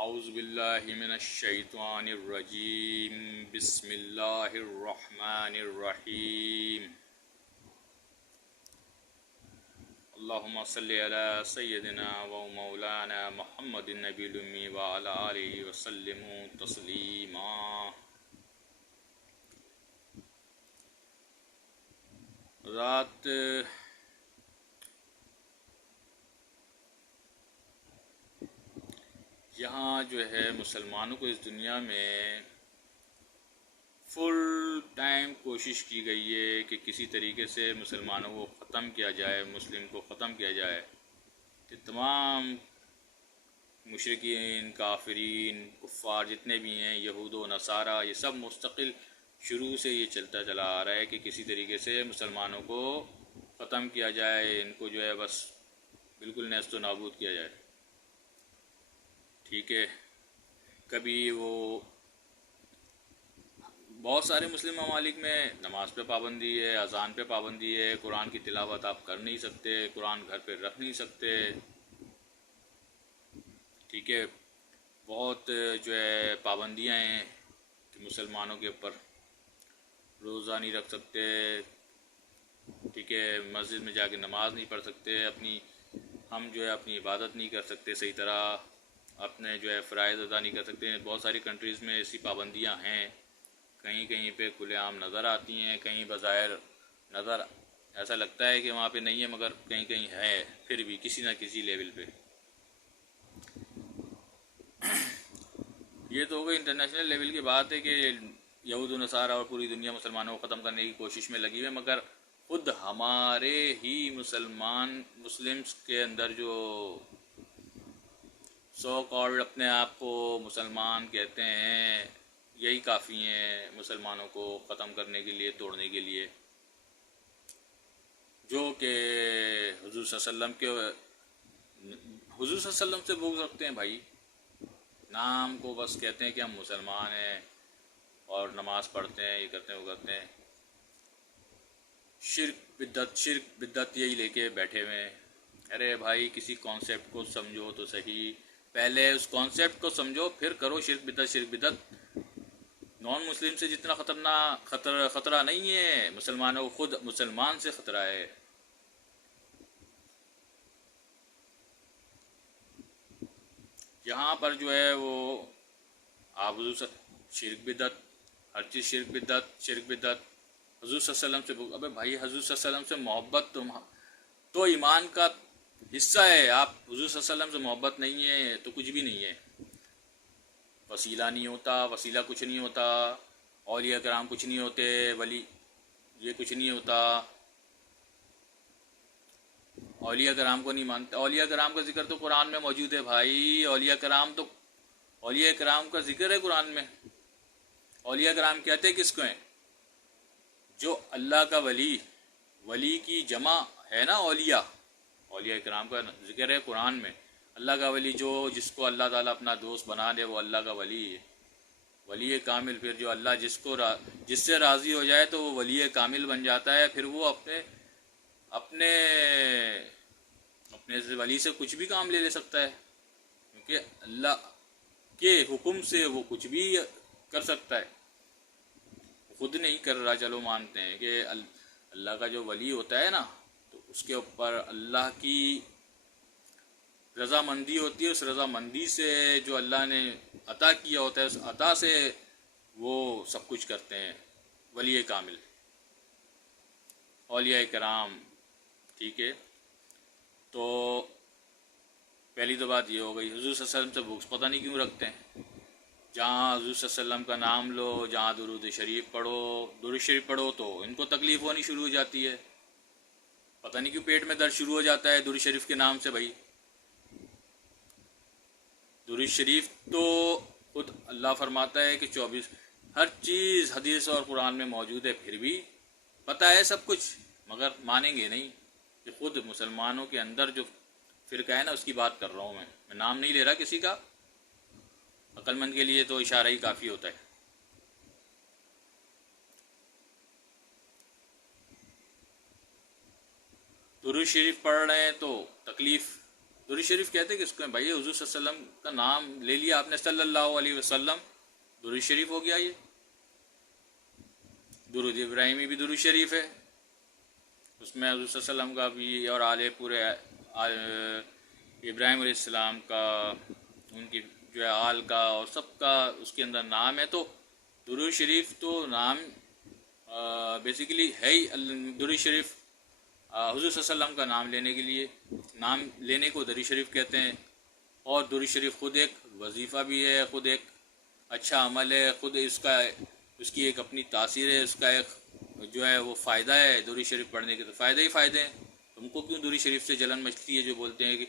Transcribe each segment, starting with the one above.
اعوذ باللہ من الشیطان الرجیم بسم اللہ الرحمن الرحیم اللہم صلی علی سیدنا و مولانا محمد النبی الامی وعلی آلہ وسلم تسلیما۔ رات یہاں جو ہے مسلمانوں کو اس دنیا میں فل ٹائم کوشش کی گئی ہے کہ کسی طریقے سے مسلمانوں کو ختم کیا جائے، مسلم کو ختم کیا جائے، کہ تمام مشرکین، کافرین، کفار جتنے بھی ہیں، یہود و نصارہ، یہ سب مستقل شروع سے یہ چلتا چلا آ رہا ہے کہ کسی طریقے سے مسلمانوں کو ختم کیا جائے، ان کو جو ہے بس بالکل نیست و نابود کیا جائے۔ ٹھیک ہے، کبھی وہ بہت سارے مسلم ممالک میں نماز پہ پابندی ہے، اذان پہ پابندی ہے، قرآن کی تلاوت آپ کر نہیں سکتے، قرآن گھر پہ رکھ نہیں سکتے۔ ٹھیک ہے، بہت جو ہے پابندیاں ہیں کہ مسلمانوں کے اوپر روزہ نہیں رکھ سکتے، ٹھیک ہے، مسجد میں جا کے نماز نہیں پڑھ سکتے، ہم جو ہے اپنی عبادت نہیں کر سکتے صحیح طرح، اپنے جو ہے فرائض ادا نہیں کر سکتے۔ بہت ساری کنٹریز میں ایسی پابندیاں ہیں، کہیں کہیں پہ کھلے عام نظر آتی ہیں، کہیں بظاہر نظر ایسا لگتا ہے کہ وہاں پہ نہیں ہے، مگر کہیں کہیں ہے، پھر بھی کسی نہ کسی لیول پہ۔ یہ تو ہو گئی انٹرنیشنل لیول کی بات ہے کہ یہود و نصارہ اور پوری دنیا مسلمانوں کو ختم کرنے کی کوشش میں لگی ہوئی ہے، مگر خود ہمارے ہی مسلمس کے اندر جو سو کالڈ اپنے آپ کو مسلمان کہتے ہیں، یہی کافی ہیں مسلمانوں کو ختم کرنے کے لیے، توڑنے کے لیے، جو کہ حضور صلی اللہ علیہ وسلم سے بغض رکھتے ہیں بھائی۔ نام کو بس کہتے ہیں کہ ہم مسلمان ہیں اور نماز پڑھتے ہیں، یہ کرتے ہیں وہ کرتے ہیں، شرک بدعت یہی لے کے بیٹھے ہوئے ہیں۔ ارے بھائی کسی کانسیپٹ کو سمجھو تو صحیح، پہلے اس کانسیپٹ کو سمجھو پھر کرو شرک بدعت۔ نان مسلم سے جتنا خطرہ نہیں ہے مسلمانوں کو، خود مسلمان سے خطرہ ہے۔ یہاں پر جو ہے وہ آپ شرک بدعت، ہر چیز شرک بدعت، حضور صلی اللہ علیہ وسلم سے ابے بھائی حضور صلی اللہ علیہ وسلم سے محبت تو ایمان کا حصہ ہے۔ آپ حضور صلی اللہ علیہ وسلم سے محبت نہیں ہے تو کچھ بھی نہیں ہے، وسیلہ نہیں ہوتا، وسیلہ کچھ نہیں ہوتا، اولیاء کرام کچھ نہیں ہوتے، ولی یہ کچھ نہیں ہوتا، اولیاء کرام کو نہیں مانتے۔ اولیاء کرام کا ذکر تو قرآن میں موجود ہے بھائی، اولیاء کرام کا ذکر ہے قرآن میں۔ اولیاء کرام کہتے ہیں کس کو ہیں؟ جو اللہ کا ولی کی جمع ہے نا، اولیاء کرام کا ذکر ہے قرآن میں۔ اللہ کا ولی جس کو اللہ تعالیٰ اپنا دوست بنا دے وہ اللہ کا ولی ہے، ولی کامل۔ پھر جو اللہ جس سے راضی ہو جائے تو وہ ولی کامل بن جاتا ہے، پھر وہ اپنے ولی سے کچھ بھی کام لے سکتا ہے، کیونکہ اللہ کے حکم سے وہ کچھ بھی کر سکتا ہے، خود نہیں کر رہا۔ چلو مانتے ہیں کہ اللہ کا جو ولی ہوتا ہے نا، تو اس کے اوپر اللہ کی رضامندی ہوتی ہے، اس رضامندی سے جو اللہ نے عطا کیا ہوتا ہے، اس عطا سے وہ سب کچھ کرتے ہیں ولی کامل، اولیاء کرام۔ ٹھیک ہے، تو پہلی تو بات یہ ہو گئی۔ حضور صلی اللہ علیہ وسلم سے بغض پتہ نہیں کیوں رکھتے ہیں؟ جہاں حضور صلی اللہ علیہ وسلم کا نام لو، جہاں درود شریف پڑھو تو ان کو تکلیف ہونی شروع ہو جاتی ہے، پتہ نہیں کیوں پیٹ میں درد شروع ہو جاتا ہے درود شریف کے نام سے۔ بھائی درود شریف تو خود اللہ فرماتا ہے کہ 24 ہر چیز حدیث اور قرآن میں موجود ہے، پھر بھی پتہ ہے سب کچھ، مگر مانیں گے نہیں۔ کہ خود مسلمانوں کے اندر جو فرقہ ہے نا، اس کی بات کر رہا ہوں میں نام نہیں لے رہا کسی کا، عقل مند کے لیے تو اشارہ ہی کافی ہوتا ہے۔ درود شریف پڑھ رہے ہیں تو تکلیف درود شریف کہتے کس کو ہیں بھائی؟ حضور صلی اللہ علیہ وسلم کا نام لے لیا آپ نے، صلی اللہ علیہ وسلم، درود شریف ہو گیا یہ۔ درود ابراہیمی بھی درود شریف ہے، اس میں حضور صلی اللہ علیہ وسلم کا بھی اور آل پورے ابراہیم علیہ السلام کا، ان کی جو ہے آل کا اور سب کا اس کے اندر نام ہے۔ تو درود شریف تو نام بیسیکلی ہے ہی، درود شریف حضور صلی اللہ علیہ وسلم کا نام لینے کے لیے، نام لینے کو درود شریف کہتے ہیں۔ اور درود شریف خود ایک وظیفہ بھی ہے، خود ایک اچھا عمل ہے، خود اس کی ایک اپنی تاثیر ہے، اس کا ایک جو ہے وہ فائدہ ہے۔ درود شریف پڑھنے کے تو فائدے ہی فائدے ہیں۔ تم کو کیوں درود شریف سے جلن مچتی ہے؟ جو بولتے ہیں کہ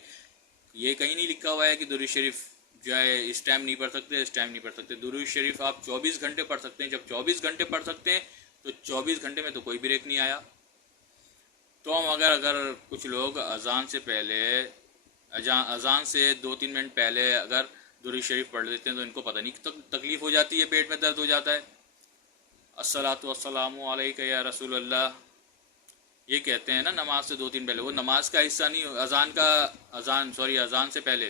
یہ کہیں نہیں لکھا ہوا ہے کہ درود شریف جو ہے اس ٹائم نہیں پڑھ سکتے، اس ٹائم نہیں پڑھ سکتے۔ درود شریف آپ 24 گھنٹے پڑھ سکتے ہیں۔ جب 24 گھنٹے پڑھ سکتے ہیں تو 24 گھنٹے میں تو کوئی بریک نہیں آیا۔ تو ہم اگر کچھ لوگ اذان سے پہلے، اذان سے 2-3 منٹ پہلے اگر درود شریف پڑھ لیتے ہیں تو ان کو پتہ نہیں تکلیف ہو جاتی ہے، پیٹ میں درد ہو جاتا ہے۔ الصلاۃ والسلام علیک یا رسول اللہ، یہ کہتے ہیں نا نماز سے 2-3 پہلے، وہ نماز کا حصہ نہیں، اذان سے پہلے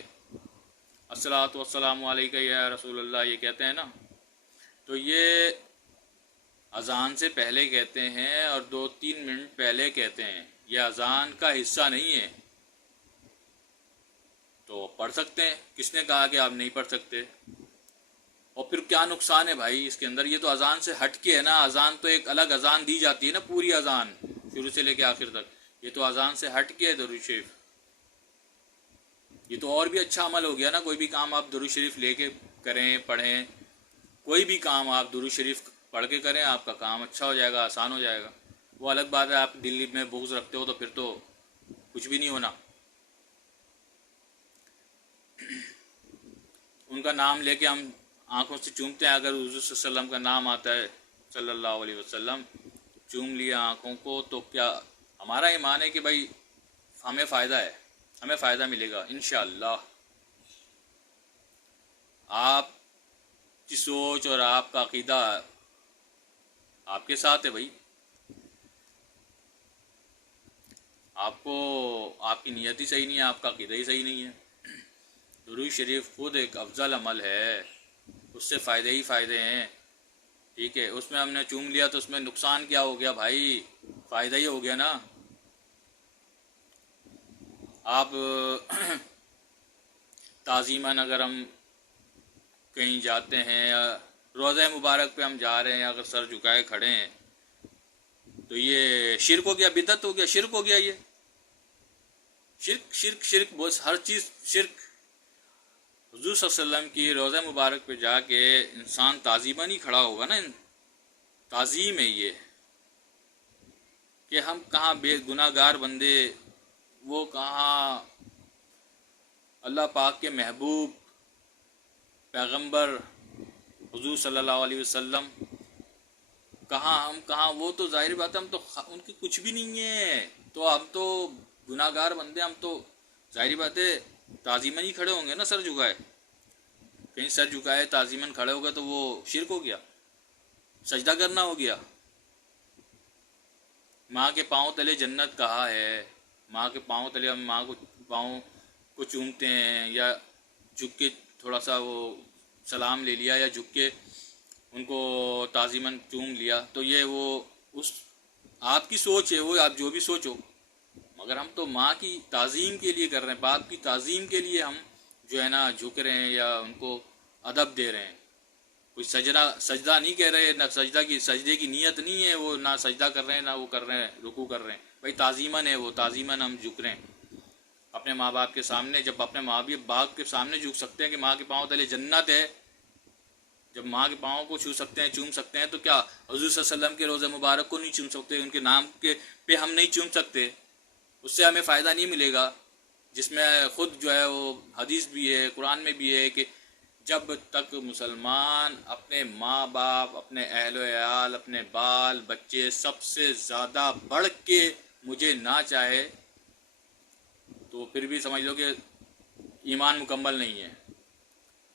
الصلاۃ والسلام علیک یا رسول اللہ یہ کہتے ہیں نا، تو یہ اذان سے پہلے کہتے ہیں اور 2-3 منٹ پہلے کہتے ہیں، یہ اذان کا حصہ نہیں ہے۔ تو پڑھ سکتے ہیں، کس نے کہا کہ آپ نہیں پڑھ سکتے؟ اور پھر کیا نقصان ہے بھائی اس کے اندر؟ یہ تو اذان سے ہٹ کے ہے نا، اذان تو ایک الگ اذان دی جاتی ہے نا، پوری اذان شروع سے لے کے آخر تک، یہ تو اذان سے ہٹ کے ہے درود شریف۔ یہ تو اور بھی اچھا عمل ہو گیا نا، کوئی بھی کام آپ درود شریف لے کے کریں، پڑھیں، کوئی بھی کام آپ درود شریف پڑھ کے کریں، آپ کا کام اچھا ہو جائے گا، آسان ہو جائے گا۔ وہ الگ بات ہے آپ دل میں بغض رکھتے ہو تو پھر تو کچھ بھی نہیں ہونا۔ ان کا نام لے کے ہم آنکھوں سے چومتے ہیں، اگر حضور صلی اللہ علیہ وسلم کا نام آتا ہے صلی اللہ علیہ وسلم، چوم لیا آنکھوں کو، تو کیا ہمارا ایمان ہے کہ بھائی ہمیں فائدہ ہے، ہمیں فائدہ ملے گا انشاءاللہ۔ آپ کی سوچ اور آپ کا عقیدہ آپ کے ساتھ ہے بھائی، آپ کو آپ کی نیت ہی صحیح نہیں ہے، آپ کا عقیدہ ہی صحیح نہیں ہے۔ درود شریف خود ایک افضل عمل ہے، اس سے فائدے ہی فائدے ہیں، ٹھیک ہے؟ اس میں ہم نے چوم لیا تو اس میں نقصان کیا ہو گیا بھائی؟ فائدہ ہی ہو گیا نا۔ آپ تعظیماً اگر ہم کہیں جاتے ہیں یا روضہ مبارک پہ ہم جا رہے ہیں، اگر سر جھکائے کھڑے ہیں تو یہ شرک ہو گیا، بدعت ہو گیا، شرک ہو گیا۔ یہ شرک شرک شرک بہت، ہر چیز شرک۔ حضور صلی اللہ علیہ وسلم کی روضہ مبارک پہ جا کے انسان تعظیماً ہی کھڑا ہوگا نا، تعظیم ہے یہ کہ ہم کہاں بے گناہ گار بندے، وہ کہاں اللہ پاک کے محبوب پیغمبر حضور صلی اللہ علیہ وسلم، کہاں ہم، کہاں وہ؟ تو ظاہر بات ہے ہم تو ان کی کچھ بھی نہیں ہے، تو ہم تو گناہ گار بندے، ہم تو ظاہر بات ہے تعظیماً ہی کھڑے ہوں گے نا، سر جھکائے۔ کہیں سر جھکائے تعظیماً کھڑے ہو گئے تو وہ شرک ہو گیا، سجدہ کرنا ہو گیا۔ ماں کے پاؤں تلے جنت کہا ہے، ماں کے پاؤں تلے ہم ماں کو پاؤں کو چومتے ہیں یا جھک کے تھوڑا سا وہ سلام لے لیا یا جھک کے ان کو تعظیماً چوم لیا، تو یہ وہ اس آپ کی سوچ ہے، وہ آپ جو بھی سوچو، مگر ہم تو ماں کی تعظیم کے لیے کر رہے ہیں، باپ کی تعظیم کے لیے ہم جو ہے نا جھک رہے ہیں یا ان کو ادب دے رہے ہیں۔ کوئی سجدہ نہیں کہہ رہے، نہ سجدے کی نیت نہیں ہے، وہ نہ سجدہ کر رہے ہیں، نہ وہ کر رہے ہیں رکوع کر رہے ہیں، بھائی تعظیماً ہے، وہ تعظیماً ہم جھک رہے ہیں اپنے ماں باپ کے سامنے۔ جب اپنے ماں باپ کے سامنے جھک سکتے ہیں کہ ماں کے پاؤں تلے جنت ہے، جب ماں کے پاؤں کو چھو سکتے ہیں، چوم سکتے ہیں، تو کیا حضور صلی اللہ علیہ وسلم کے روضہ مبارک کو نہیں چوم سکتے؟ ان کے نام کے پہ ہم نہیں چوم سکتے؟ اس سے ہمیں فائدہ نہیں ملے گا؟ جس میں خود جو ہے وہ حدیث بھی ہے، قرآن میں بھی ہے کہ جب تک مسلمان اپنے ماں باپ، اپنے اہل و عیال، اپنے بال بچے سب سے زیادہ بڑھ کے مجھے نہ چاہے تو پھر بھی سمجھ لو کہ ایمان مکمل نہیں ہے۔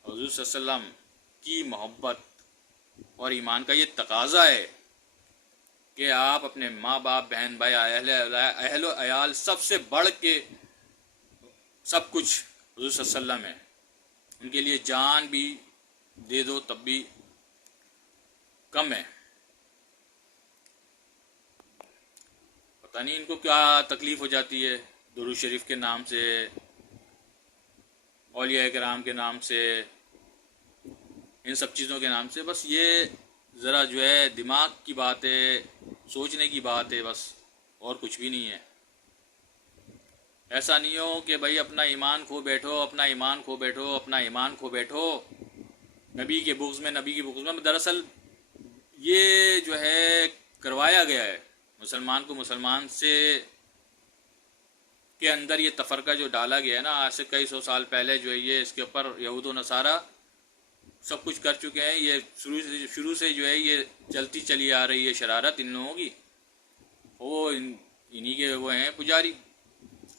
حضور صلی اللہ علیہ وسلم کی محبت اور ایمان کا یہ تقاضا ہے کہ آپ اپنے ماں باپ، بہن بھائی، اہل و عیال سب سے بڑھ کے سب کچھ حضور صلی اللہ علیہ وسلم ہے، ان کے لیے جان بھی دے دو تب بھی کم ہے. پتہ نہیں ان کو کیا تکلیف ہو جاتی ہے درود شریف کے نام سے، اولیاء کرام کے نام سے، ان سب چیزوں کے نام سے. بس یہ ذرا جو ہے دماغ کی بات ہے، سوچنے کی بات ہے بس، اور کچھ بھی نہیں ہے. ایسا نہیں ہو کہ بھائی اپنا ایمان کھو بیٹھو، اپنا ایمان کھو بیٹھو، اپنا ایمان کھو بیٹھو نبی کے بغض میں، نبی کے بغض میں. دراصل یہ جو ہے کروایا گیا ہے مسلمان کو، مسلمان سے کے اندر یہ تفرقہ جو ڈالا گیا ہے نا آج سے کئی سو سال پہلے، جو ہے یہ اس کے اوپر یہود و نصارہ سب کچھ کر چکے ہیں. یہ شروع سے جو ہے یہ چلتی چلی آ رہی ہے شرارت ان لوگوں کی. وہ انہی کے وہ ہیں پجاری،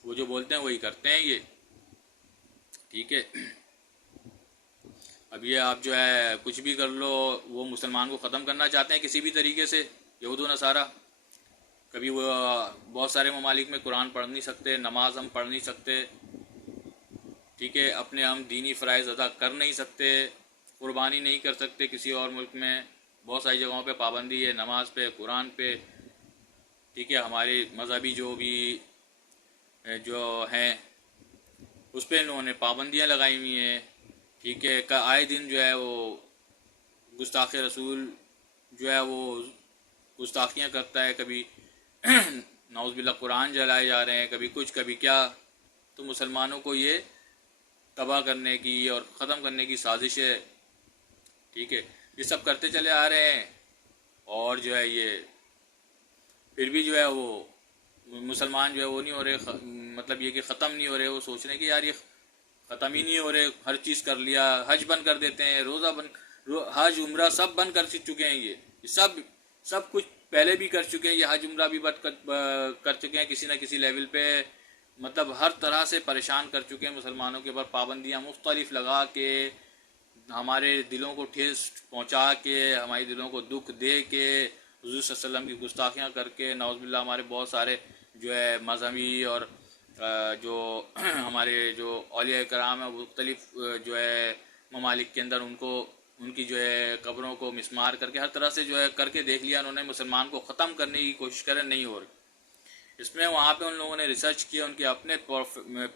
وہ جو بولتے ہیں وہی کرتے ہیں یہ. ٹھیک ہے، اب یہ آپ جو ہے کچھ بھی کر لو، وہ مسلمان کو ختم کرنا چاہتے ہیں کسی بھی طریقے سے یہود و نصارہ. کبھی وہ بہت سارے ممالک میں قرآن پڑھ نہیں سکتے، نماز ہم پڑھ نہیں سکتے، ٹھیک ہے، اپنے ہم دینی فرائض ادا کر نہیں سکتے، قربانی نہیں کر سکتے کسی اور ملک میں. بہت ساری جگہوں پہ پابندی ہے، نماز پہ، قرآن پہ. ٹھیک ہے، ہمارے مذہبی جو بھی جو ہیں اس پہ انہوں نے پابندیاں لگائی ہوئی ہیں. ٹھیک ہے، آئے دن جو ہے وہ گستاخ رسول جو ہے وہ گستاخیاں کرتا ہے. کبھی نعوذ باللہ قرآن جلائے جا رہے ہیں، کبھی کچھ کبھی کیا. تو مسلمانوں کو یہ تباہ کرنے کی اور ختم کرنے کی سازش ہے. ٹھیک ہے، یہ سب کرتے چلے آ رہے ہیں، اور جو ہے یہ پھر بھی جو ہے وہ مسلمان جو ہے وہ نہیں ہو رہے، مطلب یہ کہ ختم نہیں ہو رہے. وہ سوچ رہے ہیں کہ یار یہ ختم ہی نہیں ہو رہے، ہر چیز کر لیا، حج بند کر دیتے ہیں، روزہ بند، حج عمرہ سب بند کر چکے ہیں. یہ سب کچھ پہلے بھی کر چکے ہیں، یہ حج عمرہ بھی بند کر چکے ہیں کسی نہ کسی لیول پہ. مطلب ہر طرح سے پریشان کر چکے ہیں مسلمانوں کے اوپر، پابندیاں مختلف لگا کے، ہمارے دلوں کو ٹھیس پہنچا کے، ہمارے دلوں کو دکھ دے کے، حضور صلی اللہ علیہ وسلم کی گستاخیاں کر کے. نعوذ باللہ ہمارے بہت سارے جو ہے مذہبی اور جو ہمارے جو اولیاء کرام ہیں مختلف جو ہے ممالک کے اندر ان کی جو ہے قبروں کو مسمار کر کے ہر طرح سے جو ہے کر کے دیکھ لیا انہوں نے، مسلمان کو ختم کرنے کی کوشش کرے، نہیں ہو رہی. اس میں وہاں پہ ان لوگوں نے ریسرچ کیا، ان کے اپنے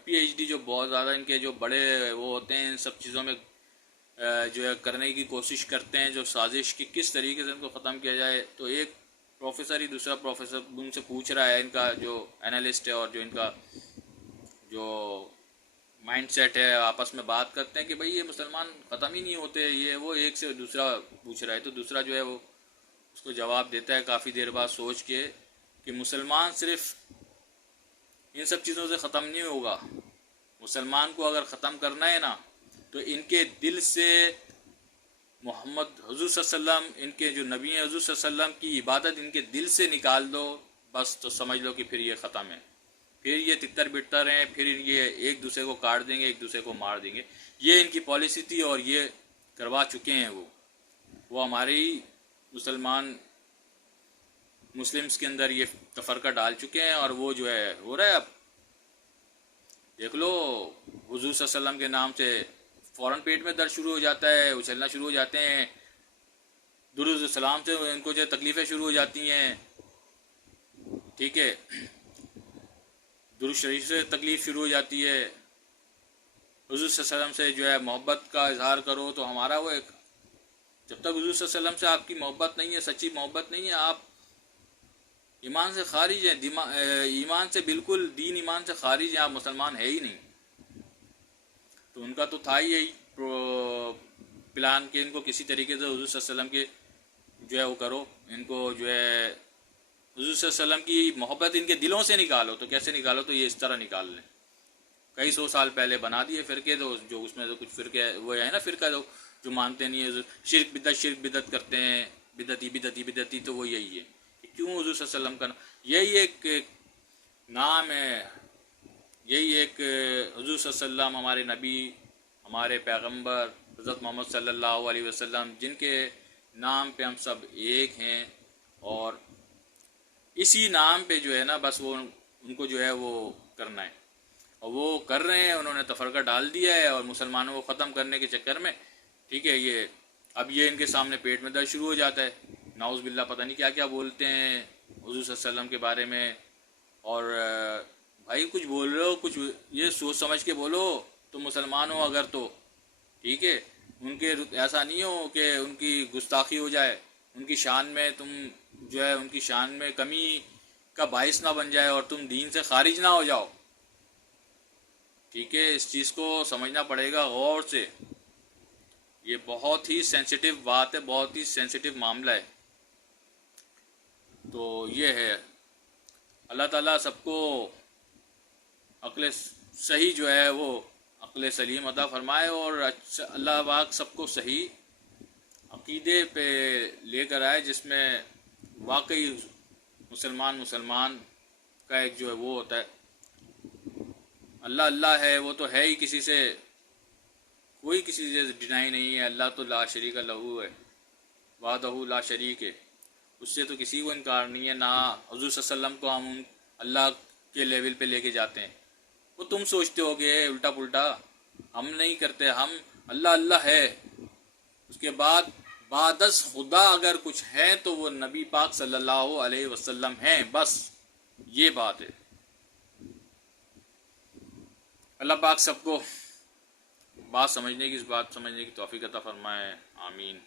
پی ایچ ڈی جو بہت زیادہ ان کے جو بڑے وہ ہوتے ہیں ان سب چیزوں میں جو ہے کرنے کی کوشش کرتے ہیں، جو سازش کی کس طریقے سے ان کو ختم کیا جائے. تو ایک پروفیسر ہی دوسرا پروفیسر ان سے پوچھ رہا ہے، ان کا جو انالسٹ ہے اور جو ان کا جو مائنڈ سیٹ ہے، آپس میں بات کرتے ہیں کہ بھئی یہ مسلمان ختم ہی نہیں ہوتے. یہ وہ ایک سے دوسرا پوچھ رہا ہے، تو دوسرا جو ہے وہ اس کو جواب دیتا ہے کافی دیر بعد سوچ کے کہ مسلمان صرف ان سب چیزوں سے ختم نہیں ہوگا. مسلمان کو اگر ختم کرنا ہے نا تو ان کے دل سے محمد حضور صلی اللہ علیہ وسلم، ان کے جو نبی ہیں حضور صلی اللہ علیہ وسلم کی عبادت ان کے دل سے نکال دو بس، تو سمجھ لو کہ پھر یہ ختم ہے. پھر یہ تتر بٹر ہیں، پھر یہ ایک دوسرے کو کاٹ دیں گے، ایک دوسرے کو مار دیں گے. یہ ان کی پالیسی تھی اور یہ کروا چکے ہیں. وہ ہمارے ہی مسلمس کے اندر یہ تفرقہ ڈال چکے ہیں، اور وہ جو ہے ہو رہا ہے. اب دیکھ لو حضور صلی اللہ علیہ وسلم کے نام سے فوراً پیٹ میں درد شروع ہو جاتا ہے، اچھلنا شروع ہو جاتے ہیں. درود السلام سے ان کو جو تکلیفیں شروع ہو جاتی ہیں. ٹھیک ہے، درود شریف سے تکلیف شروع ہو جاتی ہے. حضور صلی اللہ علیہ وسلم سے جو ہے محبت کا اظہار کرو تو ہمارا وہ ایک، جب تک حضور صلی اللہ علیہ وسلم سے آپ کی محبت نہیں ہے، سچی محبت نہیں ہے، آپ ایمان سے خارج ہیں. ایمان سے بالکل، دین ایمان سے خارج ہیں، آپ مسلمان ہے ہی نہیں. تو ان کا تو تھا ہی یہی پلان کہ ان کو کسی طریقے سے حضور صلی اللہ علیہ وسلم کے جو ہے وہ کرو، ان کو جو ہے حضور صلی اللہ علیہ وسلم کی محبت ان کے دلوں سے نکالو. تو کیسے نکالو؟ تو یہ اس طرح نکال لیں. کئی سو سال پہلے بنا دیے فرقے، تو جو اس میں تو کچھ فرقے وہ ہے نا فرقہ جو مانتے نہیں ہے، شرک بدعت کرتے ہیں، بدعتی. تو وہ یہی ہے کہ کیوں حضور صلی اللہ علیہ وسلم کا یہی ایک نام ہے، یہی ایک حضور صلی اللہ علیہ وسلم ہمارے نبی، ہمارے پیغمبر حضرت محمد صلی اللہ علیہ وسلم، جن کے نام پہ ہم سب ایک ہیں. اور اسی نام پہ جو ہے نا بس وہ ان کو جو ہے وہ کرنا ہے. اور وہ کر رہے ہیں، انہوں نے تفرقہ ڈال دیا ہے اور مسلمانوں کو ختم کرنے کے چکر میں، ٹھیک ہے، اب یہ ان کے سامنے پیٹ میں درد شروع ہو جاتا ہے، نعوذ باللہ پتہ نہیں کیا کیا بولتے ہیں حضور صلی اللہ علیہ وسلم کے بارے میں. اور بھائی کچھ بول رہے ہو، کچھ یہ سوچ سمجھ کے بولو، تم مسلمان ہو اگر تو ٹھیک ہے، ان کے ایسا نہیں ہو کہ ان کی گستاخی ہو جائے، ان کی شان میں تم جو ہے ان کی شان میں کمی کا باعث نہ بن جائے اور تم دین سے خارج نہ ہو جاؤ. ٹھیک ہے، اس چیز کو سمجھنا پڑے گا غور سے. یہ بہت ہی سینسیٹیو بات ہے، بہت ہی سینسیٹیو معاملہ ہے. تو یہ ہے، اللہ تعالیٰ سب کو عقل صحیح جو ہے وہ عقل سلیم عطا فرمائے، اور اللہ پاک سب کو صحیح عقیدے پہ لے کر آئے، جس میں واقعی مسلمان کا ایک جو ہے وہ ہوتا ہے اللہ اللہ ہے، وہ تو ہے ہی، کسی سے کوئی کسی سے ڈینائی نہیں ہے. اللہ تو لا شریک لہو ہے، وحدہ لا شریک ہے، اس سے تو کسی کو انکار نہیں ہے. نہ حضور صلی اللہ علیہ وسلم کو ہم اللہ کے لیول پہ لے کے جاتے ہیں. وہ تم سوچتے ہو کہ الٹا پلٹا، ہم نہیں کرتے. ہم اللہ اللہ ہے، اس کے بعد از خدا اگر کچھ ہے تو وہ نبی پاک صلی اللہ علیہ وسلم ہیں، بس یہ بات ہے. اللہ پاک سب کو بات سمجھنے کی، اس بات سمجھنے کی توفیق عطا فرمائے. آمین.